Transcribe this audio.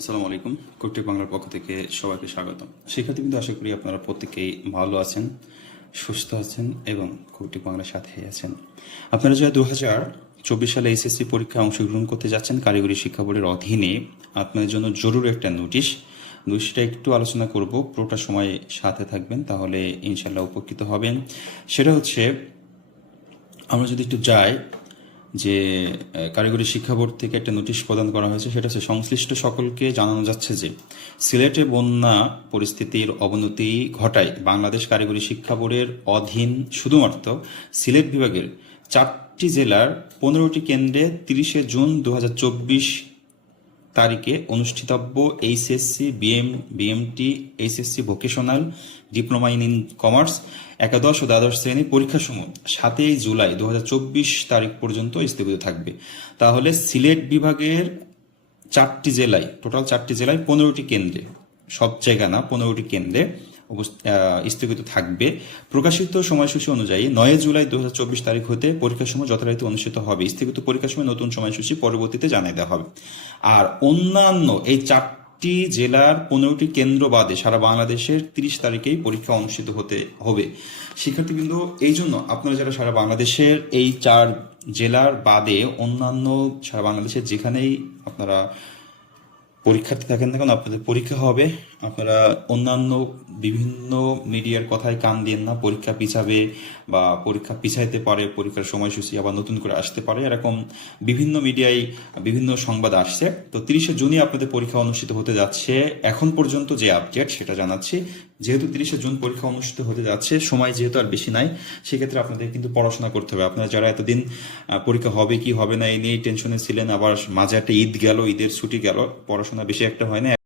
আসসালামু আলাইকুম। কর্তৃক বাংলার পক্ষ থেকে সবাইকে স্বাগত শিক্ষার্থী কিন্তু আশা করি আপনারা প্রত্যেকেই ভালো আছেন, সুস্থ আছেন এবং কর্তৃক বাংলার সাথে আছেন। আপনারা যারা দু হাজার চব্বিশ সালে এসএসসি পরীক্ষায় অংশগ্রহণ করতে যাচ্ছেন, কারিগরি শিক্ষা বোর্ডের অধীনে, আপনাদের জন্য জরুরি একটা নোটিশ। সেটা একটু আলোচনা করব, পুরোটা সময় সাথে থাকবেন, তাহলে ইনশাল্লাহ উপকৃত হবেন। সেটা হচ্ছে, আমরা যদি একটু যাই যে কারিগরি শিক্ষা বোর্ড থেকে একটা নোটিশ প্রদান করা হয়েছে, সেটা হচ্ছে সংশ্লিষ্ট সকলকে জানানো যাচ্ছে যে, সিলেটে বন্যা পরিস্থিতির অবনতি ঘটায় বাংলাদেশ কারিগরি শিক্ষা বোর্ডের অধীন শুধুমাত্র সিলেট বিভাগের চারটি জেলার পনেরোটি কেন্দ্রে তিরিশে জুন দু হাজার চব্বিশ তারিখে অনুষ্ঠিতব্য HSC BM, BMT, HSC vocational diploma in in commerce, একাদশ ও দ্বাদশ শ্রেণির পরীক্ষাসমূহ সাতই জুলাই দু হাজার চব্বিশ তারিখ পর্যন্ত স্থগিত থাকবে। তাহলে সিলেট বিভাগের চারটি জেলায়, টোটাল চারটি জেলায় পনেরোটি কেন্দ্রে, সব জায়গা না, পনেরোটি কেন্দ্রে স্থগিত থাকবে। প্রকাশিত সময়সূচি অনুযায়ী নয় জুলাই দু হাজার চব্বিশ তারিখ হতে পরীক্ষার সময় যথারীতি অনুষ্ঠিত হবে। স্থগিত পরীক্ষার সময় নতুন সময়সূচি পরবর্তীতে জানিয়ে দেওয়া হবে। আর অন্যান্য এই চারটি জেলার পনেরোটি কেন্দ্র বাদে সারা বাংলাদেশের তিরিশ তারিখেই পরীক্ষা অনুষ্ঠিত হতে হবে। শিক্ষার্থীবৃন্দ, এই জন্য আপনারা যারা সারা বাংলাদেশের এই চার জেলার বাদে অন্যান্য সারা বাংলাদেশের যেখানেই আপনারা পরীক্ষার্থী থাকেন না কেন? আপনাদের পরীক্ষা হবে। আপনারা অন্যান্য বিভিন্ন মিডিয়ার কথায় কান দিন না। পরীক্ষা পিছাবে বা পরীক্ষা পিছাইতে পারে, পরীক্ষার সময়সূচি আবার নতুন করে আসতে পারে। এরকম বিভিন্ন মিডিয়ায় বিভিন্ন সংবাদ আসছে। তো তিরিশে জুনই আপনাদের পরীক্ষা অনুষ্ঠিত হতে যাচ্ছে। এখন পর্যন্ত যে আপডেট, সেটা জানাচ্ছি। যেহেতু তিরিশে জুন পরীক্ষা অনুষ্ঠিত হতে যাচ্ছে, সময় যেহেতু আর বেশি নাই, সেক্ষেত্রে আপনাদের কিন্তু পড়াশোনা করতে হবে। আপনারা যারা এতদিন পরীক্ষা হবে কি হবে না, এই নিয়ে টেনশনে ছিলেন, আবার মাঝে একটা ঈদ গেল, ঈদের ছুটি গেল পড়াশোনা বেশি একটা হয় না।